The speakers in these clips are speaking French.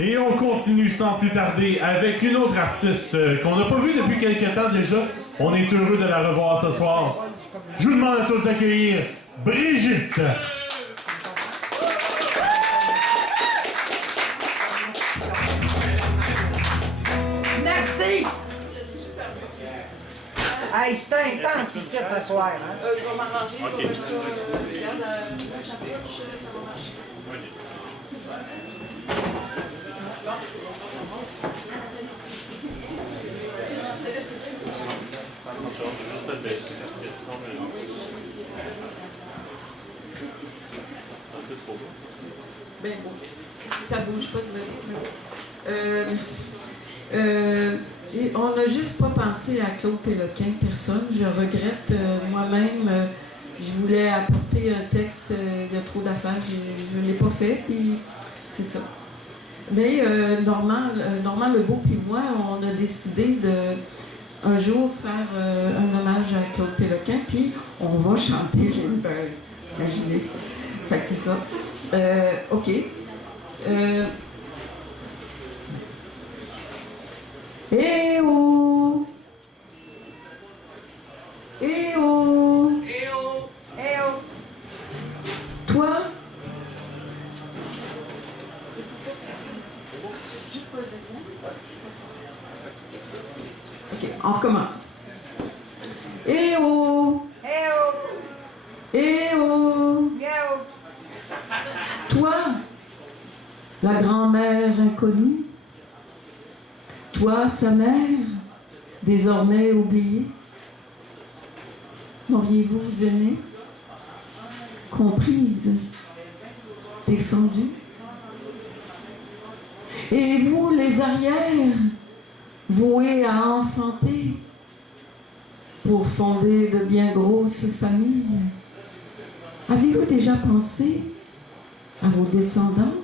Et on continue sans plus tarder avec une autre artiste qu'on n'a pas vue depuis quelques temps déjà. On est heureux de la revoir ce soir. Je vous demande à tous d'accueillir Brigitte. Merci! Hey, c'est intense ici ce soir. Hein? Je vais m'arranger. Okay. Regarde, la chapeauche, ça va marcher. Ben bon, si ça bouge pas de merci. Et on n'a juste pas pensé à Claude Péloquin, personne. Je regrette moi-même. Je voulais apporter un texte, il y a trop d'affaires, je ne l'ai pas fait, puis c'est ça. Mais Normand Lebeau puis moi, on a décidé de un jour faire un hommage à Claude Péloquin, puis on va chanter Lindbergh. Imaginez. Fait que c'est ça. OK. Eh oh! Eh oh! Eh oh! Eh oh! Toi? OK, on recommence. Eh oh! Eh oh! Eh oh! Eh oh! Toi, la grand-mère inconnue, toi, sa mère, désormais oubliée, m'auriez-vous aimée, comprise, défendue? Et vous, les arrières, voués à enfanter, pour fonder de bien grosses familles, avez-vous déjà pensé à vos descendantes?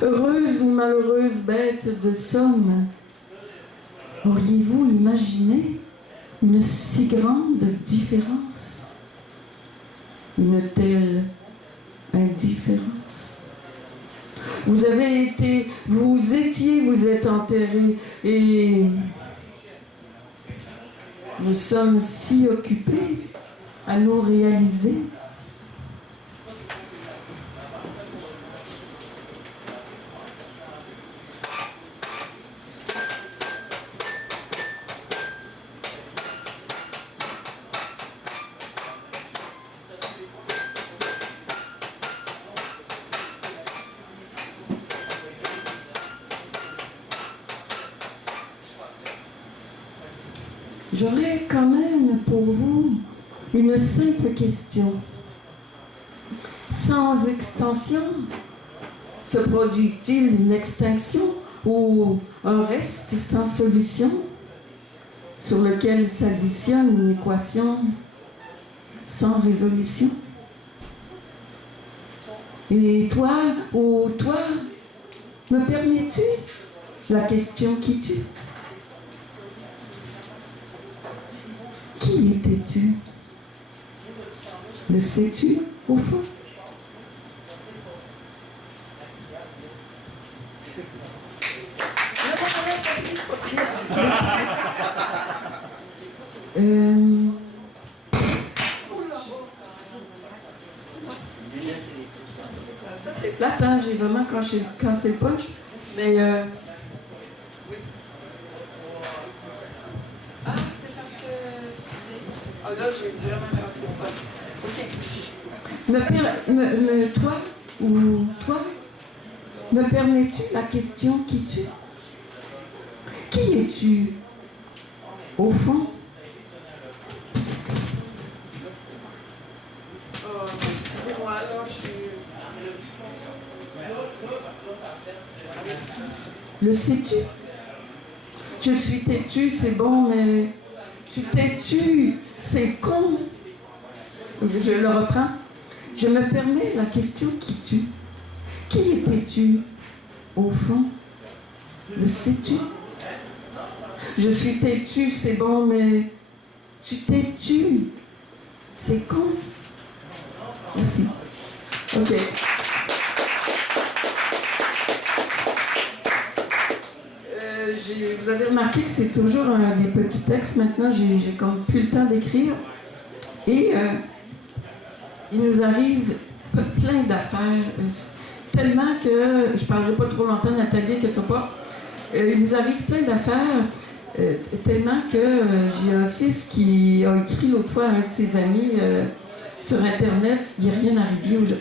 Heureuses ou malheureuses bêtes de somme, auriez-vous imaginé une si grande différence? Une telle indifférence? Vous êtes enterrés et nous sommes si occupés à nous réaliser. J'aurais quand même pour vous une simple question. Sans extension, se produit-il une extinction ou un reste sans solution sur lequel s'additionne une équation sans résolution? Et toi, ou toi, me permets-tu la question qui tue? Qui étais-tu? Le sais-tu, au fond? Ça, c'est plate, hein? J'ai vraiment cassé le punch. Mais ah, c'est parce que... Ah là, j'ai vraiment cassé le punch. OK. Toi, ou toi, me permets-tu la question qui tue? Qui es-tu, au fond? Excusez-moi, là, je suis... Le sais-tu? Je suis têtu, c'est bon, mais tu têtu, c'est con. Je le reprends. Je me permets la question qui tue. Qui étais-tu, au fond? Le sais-tu? Je suis têtu, c'est bon, mais tu têtu, c'est con. Merci. OK. vous avez remarqué que c'est toujours des petits textes. Maintenant, j'ai comme plus le temps d'écrire. Et il nous arrive plein d'affaires. Tellement que, je ne parlerai pas trop longtemps, Nathalie, inquiète pas. Il nous arrive plein d'affaires. Tellement que j'ai un fils qui a écrit l'autre fois à un de ses amis sur Internet, il n'y a rien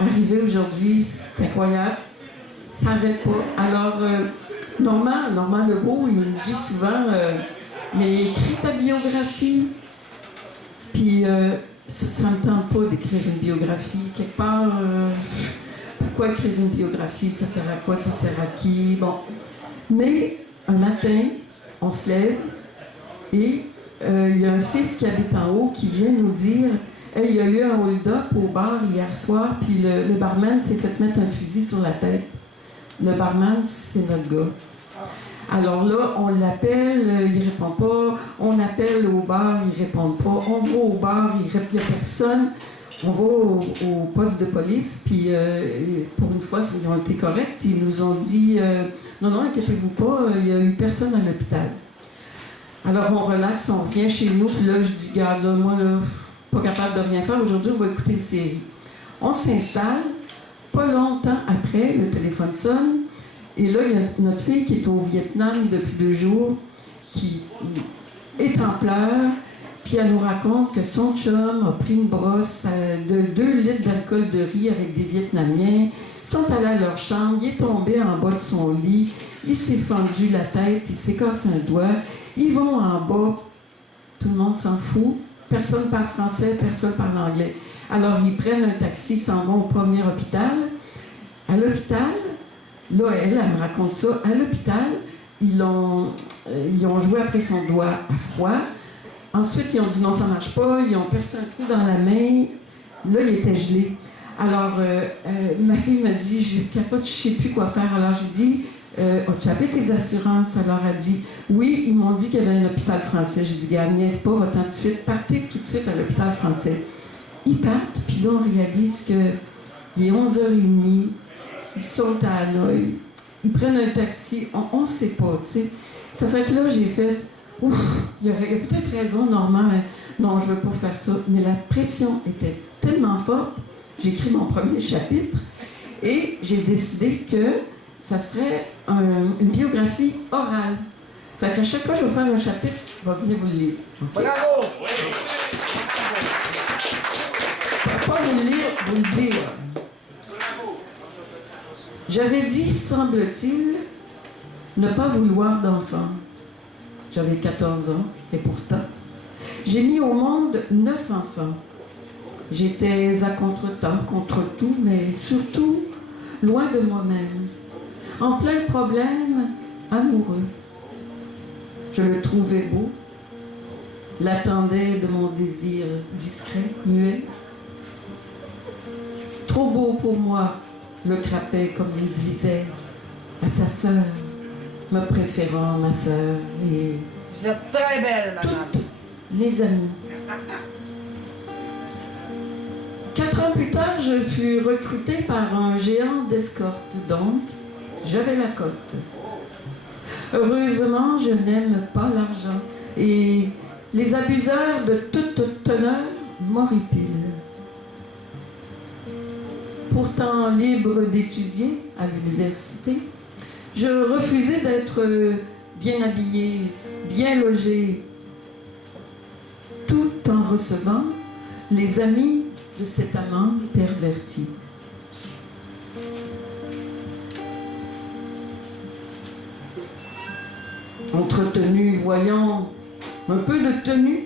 arrivé aujourd'hui, c'est incroyable, ça n'arrête pas. Alors, Normand Lebeau, il me dit souvent, mais écris ta biographie. Puis, ça ne me tente pas d'écrire une biographie. Quelque part, pourquoi écrire une biographie? Ça sert à quoi? Ça sert à qui? Bon. Mais, un matin, on se lève et il y a un fils qui habite en haut qui vient nous dire hey, il y a eu un hold-up au bar hier soir, puis le barman s'est fait mettre un fusil sur la tête. Le barman, c'est notre gars. Alors là, on l'appelle, il répond pas. On appelle au bar, il répond pas. On va au bar, il n'y a personne. On va au poste de police, puis pour une fois, ils ont été corrects. Ils nous ont dit non, inquiétez-vous pas, il n'y a eu personne à l'hôpital. Alors on relaxe, on vient chez nous, puis là, je dis garde, moi, là, pas capable de rien faire. Aujourd'hui, on va écouter une série. On s'installe. Pas longtemps après, le téléphone sonne. Et là, il y a notre fille qui est au Vietnam depuis 2 jours, qui est en pleurs. Puis elle nous raconte que son chum a pris une brosse de 2 litres d'alcool de riz avec des Vietnamiens. Ils sont allés à leur chambre, il est tombé en bas de son lit, il s'est fendu la tête, il s'est cassé un doigt. Ils vont en bas, tout le monde s'en fout. Personne parle français, personne parle anglais. Alors ils prennent un taxi, ils s'en vont au premier hôpital. À l'hôpital, là, elle me raconte ça. À l'hôpital, ils ont joué après son doigt à froid. Ensuite, ils ont dit non, ça ne marche pas. Ils ont percé un trou dans la main. Là, il était gelé. Alors, ma fille m'a dit, je capote, je ne sais plus quoi faire. Alors, j'ai dit, as-tu appelé tes assurances? Alors, elle a dit, oui, ils m'ont dit qu'il y avait un hôpital français. J'ai dit, gars, niaise pas, va-t'en tout de suite. Partez tout de suite à l'hôpital français. Ils partent, puis là, on réalise qu'il est 11h30. Ils sont à Hanoï. Ils prennent un taxi. On ne sait pas, tu sais. Ça fait que là, j'ai fait, ouf, il y a peut-être raison, Normand, mais non, je ne veux pas faire ça. Mais la pression était tellement forte. J'ai écrit mon premier chapitre et j'ai décidé que ça serait une biographie orale. Fait qu'à chaque fois que je vais faire un chapitre, je vais venir vous le lire. Okay? Bravo! Je ne vais pas vous le lire, vous le dire. J'avais dit, semble-t-il, ne pas vouloir d'enfant. J'avais 14 ans, et pourtant, j'ai mis au monde 9 enfants. J'étais à contre-temps, contre tout, mais surtout loin de moi-même, en plein problème amoureux. Je le trouvais beau, l'attendais de mon désir discret, muet. Trop beau pour moi, le crapet, comme il disait à sa sœur, me préférant ma sœur et Vous êtes très belle, madame. toutes mes amies. 4 ans plus tard, je fus recrutée par un géant d'escorte, donc j'avais la cote. Heureusement, je n'aime pas l'argent et les abuseurs de toute teneur m'horripilent. Pourtant libre d'étudier à l'université, je refusais d'être bien habillée, bien logée, tout en recevant les amis de cet amant perverti. Entretenu, voyant un peu de tenue,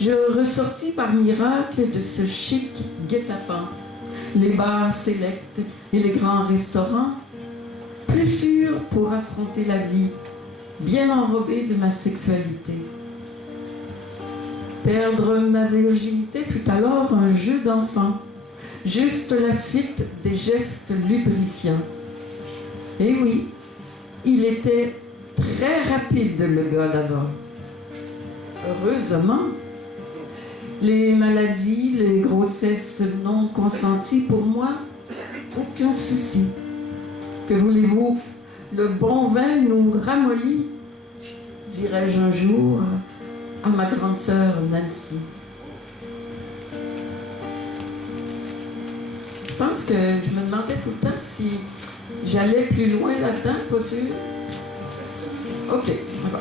je ressortis par miracle de ce chic guet-apens, les bars sélects et les grands restaurants, plus sûrs pour affronter la vie, bien enrobée de ma sexualité. Perdre ma virginité fut alors un jeu d'enfant, juste la suite des gestes lubrifiants. Et oui, il était très rapide, le gars d'avant. Heureusement, les maladies, les grossesses non consenties, pour moi, aucun souci. Que voulez-vous? le bon vin nous ramollit, dirais-je un jour à ma grande sœur Nancy. Je pense que je me demandais tout le temps si j'allais plus loin là-dedans, pas sûr. OK, d'accord.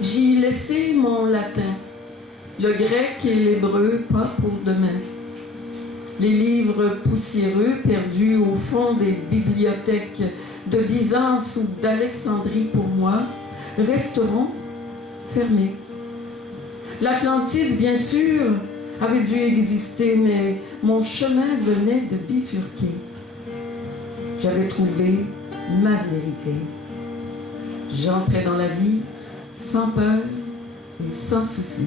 J'y ai laissé mon latin, le grec et l'hébreu, pas pour demain. Les livres poussiéreux perdus au fond des bibliothèques de Byzance ou d'Alexandrie pour moi resteront fermés. L'Atlantide, bien sûr, avait dû exister, mais mon chemin venait de bifurquer. J'avais trouvé ma vérité. J'entrais dans la vie sans peur et sans souci.